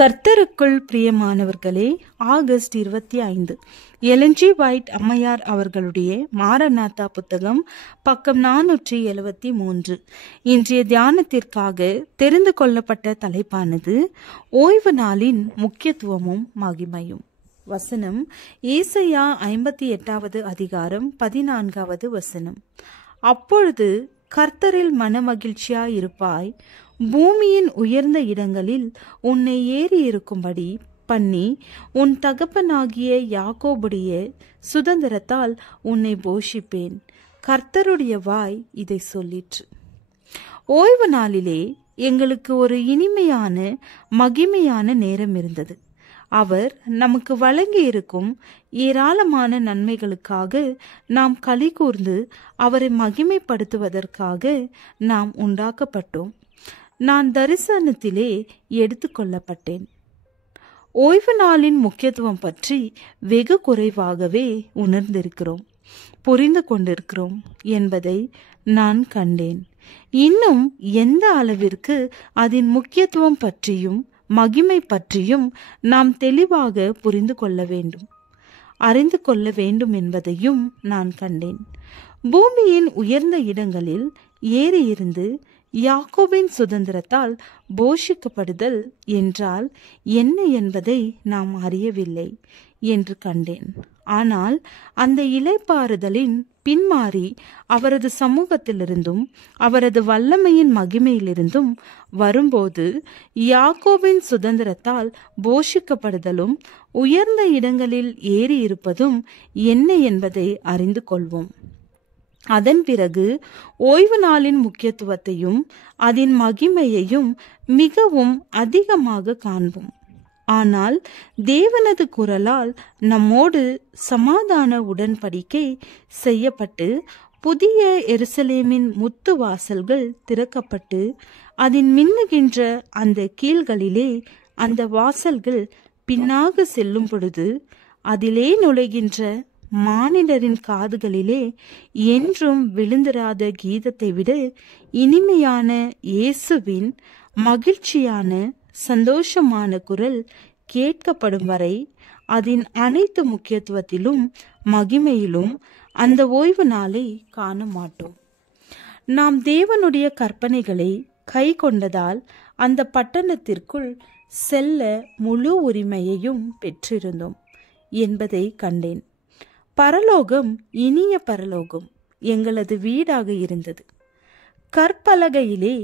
கர்த்தருக்குள் பிரியமானவர்களே, August 25 Elon G white அம்மையார் அவர்களுடைய மாரநாதா புத்தகம், பக்கம் 473. இன்றைய தியானத்திற்காக தெரிந்து கொள்ளப்பட்ட தலைப்பானது ஓய்வு நாளின் முக்கியத்துவமும் மகிமையும். வசனம் ஏசாயா 58 அதிகாரம் 14வது வசனம். அப்பொழுது கர்த்தரில் மனமகிழ்ச்சியாயிருப்பாய், பூமியின் உயர்ந்த இடங்களில் உன்னை ஏறி இருக்கும்படி பண்ணி உன் தகப்பனாகிய யாக்கோபுடைய சுதந்திரத்தால் உன்னை போஷிப்பேன். கர்த்தருடைய வாய் இதை சொல்லிற்று. ஓய்வு நாளிலே எங்களுக்கு ஒரு இனிமையான மகிமையான நேரம் இருந்தது. அவர் நமக்கு வழங்கி இருக்கும் ஏராளமான நன்மைகளுக்காக நாம் களி கூர்ந்து அவரை மகிமைப்படுத்துவதற்காக நாம் உண்டாக்கப்பட்டோம். நான் தரிசனத்திலே எடுத்துக்கொள்ளப்பட்டேன். ஓய்வு நாளின் முக்கியத்துவம் பற்றி வெகு குறைவாகவே உணர்ந்திருக்கிறோம், புரிந்து கொண்டிருக்கிறோம் என்பதை நான் கண்டேன். இன்னும் எந்த அளவிற்கு அதன் முக்கியத்துவம் பற்றியும் மகிமை பற்றியும் நாம் தெளிவாக புரிந்து கொள்ள வேண்டும், அறிந்து கொள்ள வேண்டும் என்பதையும் நான் கண்டேன். பூமியின் உயர்ந்த இடங்களில் ஏறி இருந்து யாக்கோபின் சுதந்திரத்தால் போஷிக்கப்படுதல் என்றால் என்ன என்பதை நாம் அறியவில்லை என்று கண்டேன். ஆனால் அந்த இளைப்பாறுதலின் பின்மாறி அவரது சமூகத்திலிருந்தும் அவரது வல்லமையின் மகிமையிலிருந்தும் வரும்போது யாக்கோபின் சுதந்திரத்தால் போஷிக்கப்படுதலும் உயர்ந்த இடங்களில் ஏறி இருப்பதும் என்ன என்பதை அறிந்து கொள்வோம். அதன் பிறகு ஓய்வு நாளின் முக்கியத்துவத்தையும் அதன் மகிமையையும் மிகவும் அதிகமாக காண்போம். ஆனால் தேவனது குரலால் நம்மோடு சமாதான உடன்படிக்கை செய்யப்பட்டு புதிய எருசலேமின் முத்து வாசல்கள் திறக்கப்பட்டு அதன் மின்னுகின்ற அந்த கீழ்களிலே அந்த வாசல்கள் பின்னாக செல்லும் பொழுது அதிலே நுழைகின்ற மானிடரின் காதுகளிலே என்றும் விழுந்திராத கீதத்தை விட இனிமையான இயேசுவின் மகிழ்ச்சியான சந்தோஷமான குரல் கேட்கப்படும் வரை அதன் அனைத்து முக்கியத்துவத்திலும் மகிமையிலும் அந்த ஓய்வு நாளை காண மாட்டோம். நாம் தேவனுடைய கற்பனைகளை கை கொண்டதால் அந்த பட்டணத்திற்குள் செல்ல முழு உரிமையையும் பெற்றிருந்தோம் என்பதை கண்டேன். பரலோகம் இனிய பரலோகம் எங்களது வீடாக இருந்தது. கற்பலகையிலே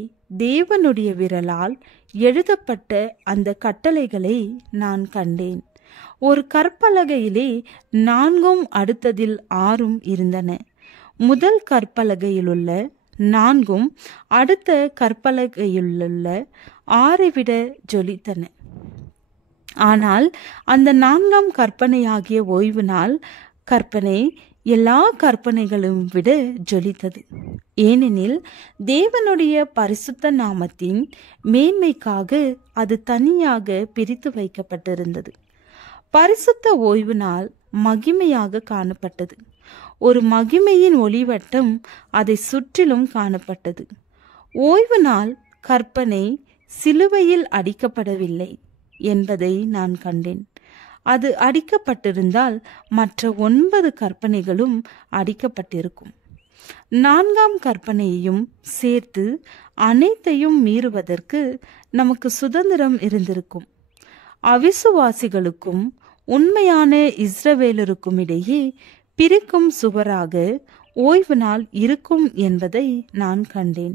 தேவனுடைய விரலால் எழுதப்பட்ட அந்த கட்டளைகளை நான் கண்டேன். ஒரு கற்பலகையிலே 4 அடுத்ததில் 6 இருந்தன. முதல் கற்பலகையிலுள்ள 4 அடுத்த கற்பலகையிலுள்ள 6 விட ஜொலித்தன. ஆனால் அந்த 4ஆம் கற்பனையாகிய ஓய்வு நாள் கற்பனை எல்லா கற்பனைகளும் விட ஜொலித்தது. ஏனெனில் தேவனுடைய பரிசுத்த நாமத்தின் மேன்மைக்காக அது தனியாக பிரித்து வைக்கப்பட்டிருந்தது. பரிசுத்த ஓய்வு நாள் மகிமையாக காணப்பட்டது. ஒரு மகிமையின் ஒளிவட்டம் அதை சுற்றிலும் காணப்பட்டது. ஓய்வு நாள் கற்பனை சிலுவையில் அடிக்கப்படவில்லை என்பதை நான் கண்டேன். அது அடிக்கப்பட்டிருந்தால் மற்ற 9 கற்பனைகளும் அடிக்கப்பட்டிருக்கும். 4ஆம் கற்பனையையும் சேர்த்து அனைத்தையும் மீறுவதற்கு நமக்கு சுதந்திரம் இருந்திருக்கும். அவிசுவாசிகளுக்கும் உண்மையான இஸ்ரவேலருக்கும் இடையே பிரிக்கும் சுவராக ஓய்வு நாள் இருக்கும் என்பதை நான் கண்டேன்.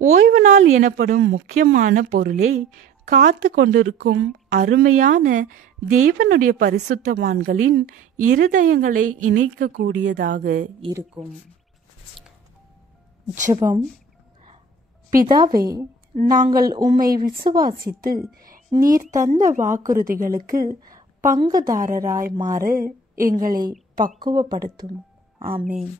ஓய்வு நாள் எனப்படும் முக்கியமான பொருளை காத்து கொண்டிருக்கும் அருமையான தேவனுடைய பரிசுத்தவான்களின் இருதயங்களை இணைக்கக்கூடியதாக இருக்கும். ஜெபம். பிதாவே, நாங்கள் உம்மை விசுவாசித்து நீர் தந்த வாக்குறுதிகளுக்கு பங்குதாரராய் மாற எங்களை பக்குவப்படுத்தும். ஆமென்.